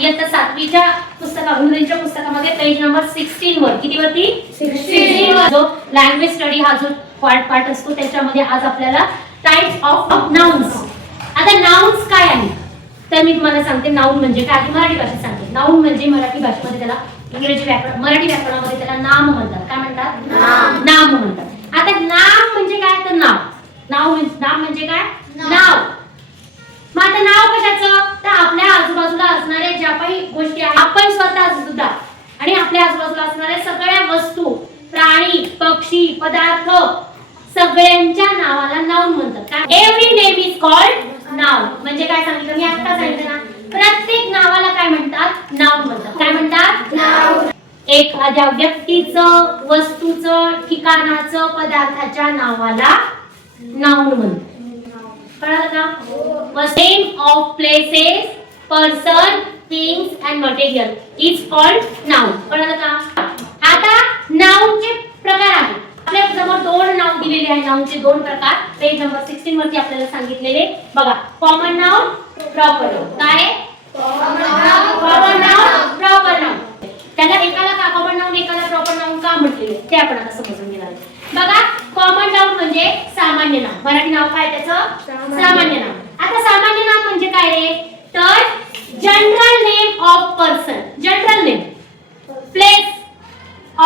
इयत्ता 7वीच्या इंग्रजीच्या पुस्तकामध्ये पेज नंबर 16 वर, किती वरती 16 वर जो लँग्वेज स्टडी हा जो पार्ट असतो त्याच्यामध्ये आज आपल्याला टाइप्स ऑफ नाउन्स. आता नाउन्स काय आहे तर मी तुम्हाला सांगते. नाउन म्हणजे काय मराठी भाषेत सांगते. नाउन म्हणजे मराठी भाषेमध्ये त्याला इंग्रजी व्याकरण मराठी व्याकरणामध्ये त्याला नाम म्हणतात. काय म्हणतात? नाम म्हणतात. आता नाम म्हणजे काय तर नाम म्हणजे काय नाव. मग आता नाव कशाचं तर आपल्या आजूबाजूला असणाऱ्या ज्या काही गोष्टी आहेत आपण स्वतः सुद्धा आणि आपल्या आजूबाजूला असणाऱ्या सगळ्या वस्तू प्राणी पक्षी पदार्थ सगळ्यांच्या नावाला नाउन म्हणतात. काय every name is called noun. म्हणजे काय सांगितलं मी आता सांगितलं ना प्रत्येक नावाला काय म्हणतात नाउन म्हणतात. काय म्हणतात नाउन. एखाद्या व्यक्तीचं वस्तूचं ठिकाणाचं पदार्थाच्या नावाला नाउन म्हणतात. कळलं का? Name of places person things and material is called noun. कळलं का? आता नाउनचे प्रकार आहेत. आपल्या समोर दोन नाव दिलेले आहेत. नाउनचे दोन प्रकार पेज नंबर 16 वरती आपल्याला सांगितलेले बघा. Common noun proper noun. काय कॉमन नाउन प्रॉपर नाउन. त्याला एकाला का कॉमन नाउन एकाला प्रॉपर नाउन का म्हटलेले ते आपण आता समजून घेणार आहोत. बघा कॉमन नाउन म्हणजे सामान्य नाव. मराठी नाव काय त्याचं सामान्य नाव. आता सामान्य नाव म्हणजे काय रे तर general name of person general name place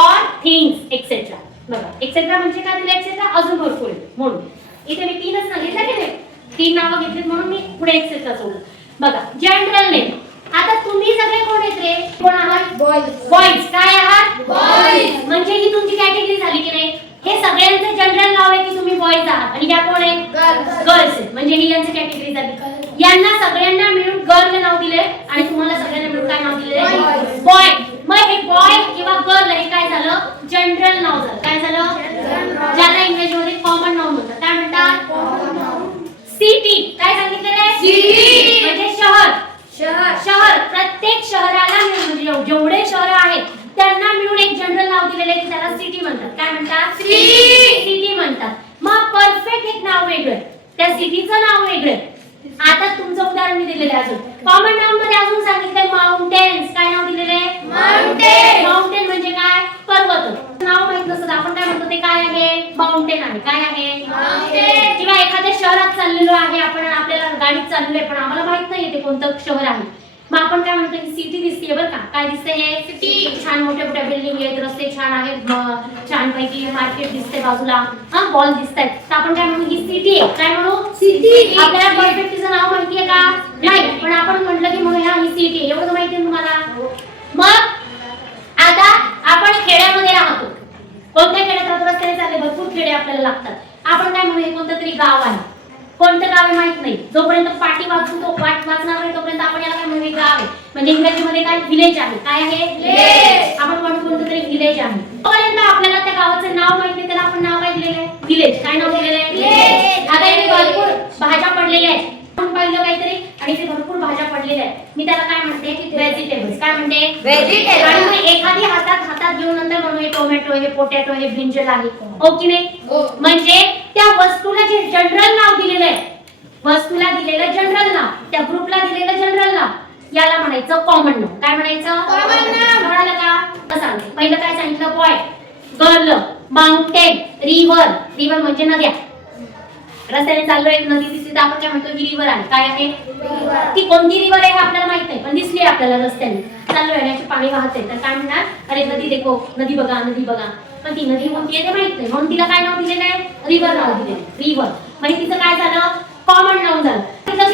और थिंग्स एक्सेट्रा. बघा एक्सेट्रा म्हणजे काय दिलं एक्सेट्रा अजून भरपूर आहे म्हणून इथे मी तीनच सांगितलं की नाही तीन नावं घेतलीत म्हणून मी पुढे एक्सेट्रा सोडलं. बघा जनरल नेम. आता तुम्ही सगळे कोण आहेत रे कोण आहात बॉयज. काय आहात बॉयज. म्हणजे ही तुमची कॅटेगरी झाली की नाही. हे सगळ्यांचे जनरल नाव आहे की तुम्ही बॉयज आहात आणि या कोण आहे गर्ल्स आहेत. म्हणजे ही यांची कॅटेगरी झाली. यांना सगळ्यांना मिळून गर्ल नाव दिले आणि तुम्हाला सगळ्यांना मिळून काय नाव दिले बॉय. मग हे बॉय किंवा गर्ल हे काय झालं जनरल नाव झालं. काय झालं ज्याला इंग्रजीमध्ये कॉमन नाव म्हणतात. काय म्हणतात सिटी. काय सांगितलेलं सिटी म्हणजे शहर. शहर प्रत्येक शहराला मिळून म्हणजे जेवढे शहर आहेत त्यांना मिळून एक जनरल नाव दिलेले आहे की त्याला सिटी म्हणतात. काय म्हणतात सिटी म्हणतात. मग परफेक्ट एक नाव वेगळं त्या सिटीचं नाव वेगळं. आता तुमचं उदाहरण मी दिलेलं आहे. अजून कॉमन नाउन मध्ये अजून सांगितलंय माउंटेन्स. काय नाव दिलेलं आहे माउंटेन. माउंटेन म्हणजे काय पर्वत. नाव माहित नसतं आपण काय म्हणतो ते काय आहे माउंटेन आहे. काय आहे माउंटेन. किंवा एखाद्या शहरात चाललेलो आहे आपण आपल्याला गाडीत चाललोय पण आम्हाला माहित नाही ते कोणतं शहर आहे. मग आपण काय म्हणतो की सिटी दिसते बरं का. काय दिसते हे सिटी. छान मोठ्या मोठ्या बिल्डिंग आहेत रस्ते छान आहेत छान पैकी मार्केट दिसते बाजूला मॉल दिसतायत तर आपण काय म्हणू ही सिटी आहे. काय म्हणू सिटी. आपल्याला परफेक्ट तिचं नाव माहिती आहे का नाही पण आपण म्हटलं की म्हणूया ही सिटी आहे. एवढं माहिती आहे तुम्हाला. मग आता आपण खेड्यामध्ये राहतो. कोणत्या खेड्यात राहतो रस्त्याने चालले भरपूर खेडे आपल्याला लागतात. आपण काय म्हणू हे कोणतं तरी गाव आहे. कोणतं गाव आहे माहित नाही. जोपर्यंत पाटी वाचून तो पाठ वाचणार नाही तोपर्यंत आपण याला काय म्हणू गाव आहे. म्हणजे इंग्रजीमध्ये काय विलेज आहे. काय आहे विलेज. आपण म्हणतो कोणतं तरी विलेज आहे. तोपर्यंत आपल्याला त्या गावाचं नाव माहित नाही त्याला आपण नाव काय दिलेलं आहे विलेज. काय नाव दिलेलं आहे विलेज. आता इथे भरपूर भाज्या पडलेल्या आहेत. आपण पाहिलं काहीतरी आणि इथे भरपूर भाज्या पडलेल्या आहेत. मी त्याला काय म्हणते की व्हेजिटेबल्स. काय म्हणते व्हेजिटेबल. आणि मग एखादी हातात घेऊन नंतर म्हणू हे टोमॅटो हे पोटॅटो हे ब्रिंजल आहे. हो की नाही. म्हणजे त्या वस्तूला जे जनरल नाव दिलेलं आहे वस्तूला दिलेलं जनरल नाव त्या ग्रुपला दिलेलं जनरल नाव याला म्हणायचं कॉमन नाव. काय म्हणायचं कॉमन नाव. म्हणाला का सांगते. पहिलं काय सांगितलं boy girl mountain river. River म्हणजे नद्या. रस्त्याने चाललो एक नदी दिसली तर आपण काय म्हणतो ही रिव्हर आहे. काय आहे ती कोणती रिव्हर आहे हे आपल्याला माहित नाही पण दिसली आपल्याला रस्त्याने चाललोय आणि पाणी वाहते तर काय म्हणणार अरे नदी देखो नदी बघा नदी बघा. पण ती नदी कोणती आहे ते माहित नाही म्हणून तिला काय नाव दिलेलं आहे रिव्हर नाव दिलेलं रिव्हर. म्हणजे तिचं काय झालं कॉमन नाउन झालं.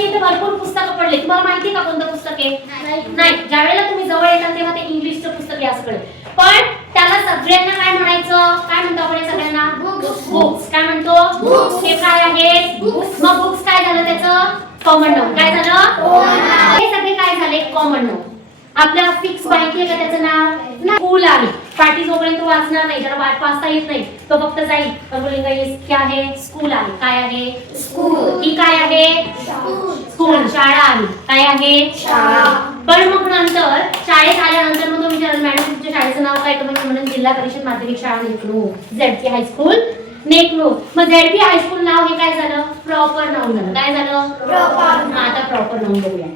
इथे भरपूर पुस्तकं पडले. तुम्हाला माहिती आहे का कोणतं पुस्तक आहे नाही. ज्यावेळेला तुम्ही जवळ येतात तेव्हा ते इंग्लिशचं पुस्तक आहे असं कळेल. पण त्याला सगळ्यांना काय म्हणायचं काय म्हणतो आपण सगळ्यांना बुक्स. काय म्हणतो बुक्स. हे काय आहे मग बुक्स काय झालं त्याचं कॉमन नाउन. काय झालं हे सगळे काय झाले कॉमन नाउन. आपल्याला फिक्स माहिती आहे का त्याचं नाव स्कूल आहे. पाठी जोपर्यंत वाचणार नाही त्याला वाचता येत नाही तो फक्त जाईल तर बोलेगा ये क्या है स्कूल आहे. काय आहे स्कूल. ही काय आहे स्कूल शाळा आहे. काय आहे शाळा. पण मग नंतर शाळेत आल्यानंतर मग तुम्ही मॅडम तुमच्या शाळेचं नाव काय तुम्ही म्हणून जिल्हा परिषद माध्यमिक शाळा नेकनूर झेडपी हायस्कूल नेकनूर. मग झेडपी हायस्कूल नाव हे काय झालं प्रॉपर नाउन झालं. काय झालं प्रॉपर. आता प्रॉपर नाउन बघूया.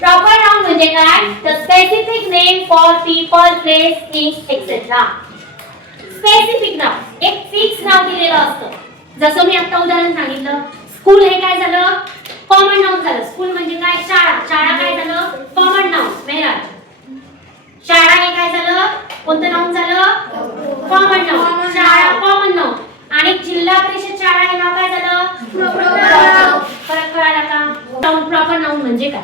प्रॉपर नाउन म्हणजे काय? The specific name for people, places, things etcetera. Specific नाव, एक फिक्स नाव दिलेलं असतं. जसं मी आता उदाहरण सांगितलं, स्कूल हे काय झालं? कॉमन नाउन झालं. स्कूल म्हणजे काय? शाळा. शाळा काय झालं? Common noun, Mehraj. शाळा हे काय झालं? कोणतं नाउन झालं? Common noun. शाळा कॉमन नाउन. आणि जिल्हा परिषद शाळा हे नाव काय झालं? फरक कळाला का? नाउन, प्रॉपर नाउन म्हणजे काय?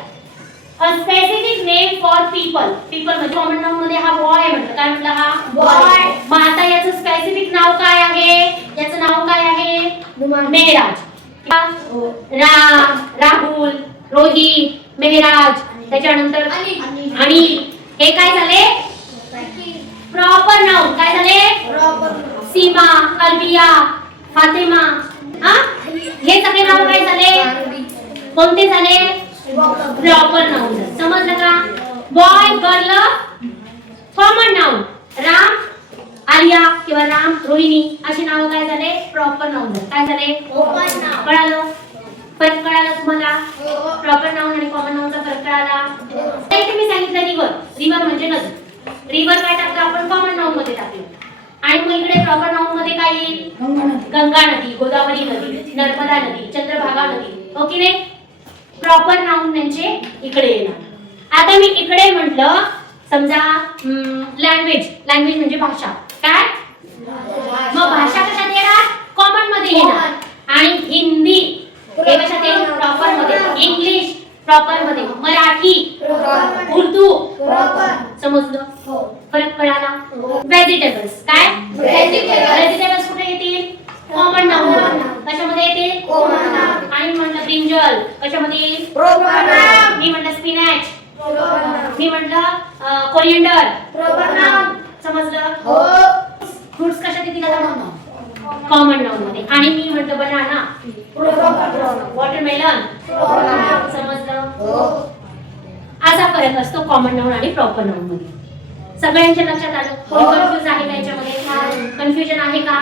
A specific name for people. People म्हणजे कॉमन नाउन मध्ये हा बॉय म्हटलं. काय म्हटलं? हा बॉय. मग आता याचं स्पेसिफिक नाव काय आहे? याचं नाव काय आहे? मेहराज. राम, राहुल, रोहित, मेहराज, त्याच्यानंतर अनिल. हे काय झाले? Proper noun. काय झाले? सीमा, अल्बिया, फातिमा. हा, हे सगळे नाव काय झाले? कोणते झाले? Proper noun. समजलं का? Boy, girl common noun. Ram, Alia किंवा राम, रोहिणी अशी नाव काय झाले? Proper noun. काय झाले? कळालं? फरक कळाला तुम्हाला? प्रॉपर नाउन आणि कॉमन नाउनचा फरक कळाला? इथे मी सांगितलं रिव्हर. रिव्हर म्हणजे नदी. रिव्हर काय टाकलं आपण? कॉमन नाउन मध्ये टाकलं. आणि मग इकडे प्रॉपर नाउन मध्ये काय येईल? गंगा नदी, गोदावरी नदी, नर्मदा नदी, चंद्रभागा नदी. हो की नाही? प्रॉपर नाउन म्हणजे इकडे येणार. आता मी इकडे म्हटलं, समजा लँग्वेज. लँग्वेज म्हणजे भाषा. काय? मग भाषा कशात येणार? कॉमन मध्ये येणार. आणि हिंदी हे कशात येईल? प्रॉपर मध्ये. इंग्लिश प्रॉपर मध्ये. मराठी, उर्दू. समजलं? फरक कळाला? व्हेजिटेबल्स. काय? व्हेजिटेबल्स कुठे येतील? Common noun. कशामध्ये येतील? Common noun. आणि म्हटलं ब्रिंजल कशामध्ये येईल? Proper noun. मी म्हटलं स्पिनॅच. मी म्हटलं कोरिएंडर. Proper noun. समजलं? हो. फ्रुट्स कशात येतील? कॉमन नाउन मध्ये. आणि मी म्हटलं बनाना. वॉटरमेलन. समजलं? हो. असा फरक असतो कॉमन नाउन आणि प्रॉपर नाउन मध्ये. सगळ्यांच्या लक्षात आलं? कोण कन्फ्यूज आहे का याच्यामध्ये? कन्फ्युजन आहे का?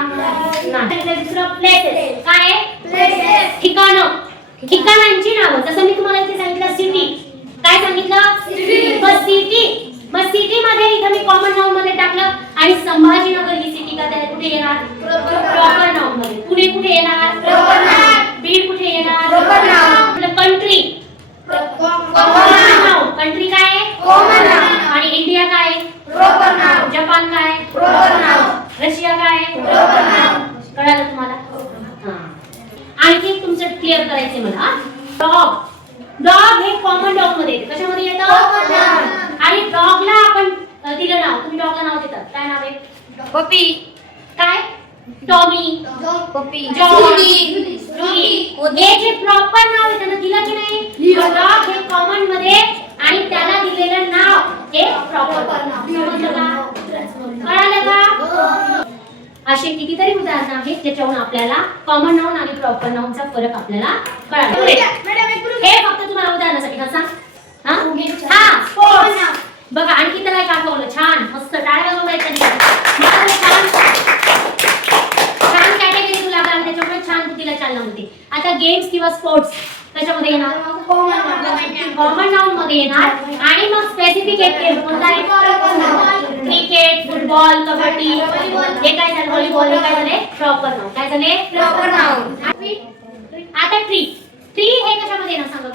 नाही. दुसरं प्लेसेस. काय? प्लेसेस ठिकाणं. ठिकाणांची नावं. जसं मी तुम्हाला इथे सांगितलं सिटी. काय सांगितलं? सिटी. मग सिटी. मग सिटी मध्ये इथे मी कॉमन नाउन मध्ये टाकलं. आणि संभाजीनगर ही सिटी का कुठे येणार? प्रॉपर नाउन मध्ये. पुणे कुठे येणार? Proper noun. बीड कुठे येणार? Proper noun. Country common noun. Country काय? Common noun. आणि इंडिया काय? Proper noun. जपान काय? Proper noun. रशिया काय? Proper noun. कळालं तुम्हाला? हां. आणखी तुमचं क्लिअर करायचे मला. डॉग. डॉग हे कॉमन नाउन मध्ये येते. कशामध्ये येतं? Common noun. आणि डॉगला आपण दिलं नाव. तुम्ही डॉगला नाव देतात. काय नाव आहे? पपी. काय? टॉमी, पपी, जॉनी, रुडी. हे जे प्रॉपर नाव आहे त्यांना दिलं की नाही? डॉग हे कॉमन मध्ये आणि त्याला दिलेलं नाव हे प्रॉपर नाव. समजलं का? कळालं का? असे कितीतरी उदाहरण आहेत ज्याच्यावरून आपल्याला कॉमन नाउन आणि प्रॉपर नाउनचा फरक आपल्याला कळाला. हे फक्त तुम्हाला उदाहरणासाठी का सांग? हां, स्पोर्ट्स. बघा आणखी तर काय दाखवलं? छान, मस्त. टाळ्या वाजवायच्या. छान छान कॅटेगरी तुला लागला, त्याच्यामुळे छान तू तिला चालना होती. आता गेम्स किंवा स्पोर्ट्स कशामध्ये येणार? कॉमन नाउन मध्ये येणार. आणि मग स्पेसिफिक एक गेम कोणता आहे? Cricket, football, kabaddi. हे काय झालं? व्हॉलीबॉल. हे काय झाले? Proper noun. काय झाले? Proper noun. आता ट्री. ट्री हे कशामध्ये येणार सांगा?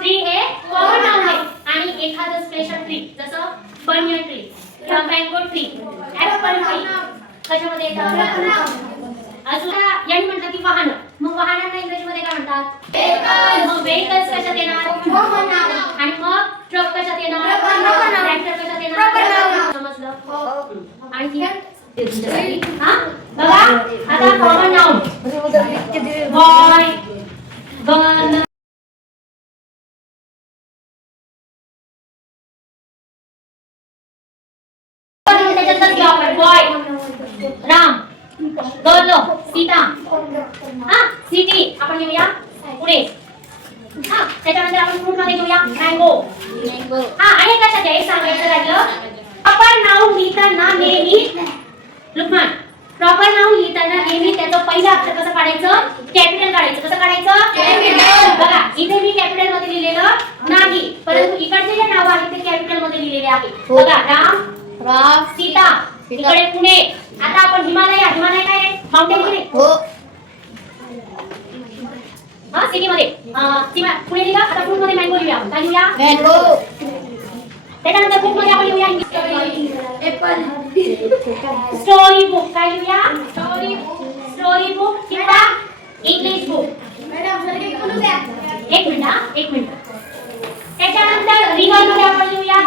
ट्री हे कॉमन नाउन आहे. आणि एखादं स्पेशल ट्री जसं बनियन ट्री किंवा मँगो ट्री, ऍपल ट्री कशामध्ये येतात? अजून यांनी म्हटलं की वाहन. मग वाहनांना इंग्रजीमध्ये काय म्हणतात? मग व्हेइकल्स कशात येणार? आणि मग ट्रक कशात येणार? ट्रॅक्टर कशात येणार? समजलं? आणखी हां बघा. आता common noun boy, girl, boy, Ram, girl, Sita. हा, सिटी आपण घेऊया पुढे. हा, त्याच्यानंतर आपण फ्रूट मध्ये घेऊया मँगो. हा, आणि कशात आहे सांगायचं राहिलं. प्रॉपर नाउन लिहिताना नेहमी लुकमान प्रॉपर नाउन लिहिताना नेहमी त्याचं पहिलं अक्षर कसं काढायचं? कॅपिटल काढायचं. कसं काढायचं? कॅपिटल. बघा इथे मी कॅपिटल मध्ये लिहिलेलं नाही, परंतु इकडचे जे नाव आहे ते कॅपिटल मध्ये लिहिलेले आहे. बघा राम, सीता, इकडे पुणे. आता आपण हिमालय काय आहे? माउंटेन की नाही? हो. हा सिटी मध्ये पुणे लिहिला. आता फ्रूट मध्ये मँगो लिहूया. काय लिहूया? मँगो. त्याच्यानंतर बुक मध्ये आपण लिहूया एप्पल. Story book. काय लिहूया? स्टोरी बुक किंवा इंग्लिश बुक. एक मिनिट. त्याच्यानंतर रिव्हर मध्ये आपण लिहूया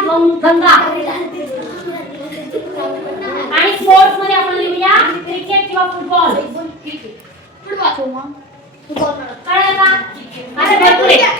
गंगा. आणि स्पोर्ट्स मध्ये आपण लिहूया क्रिकेट किंवा फुटबॉल. कळलं का? आता भरपूर आहे.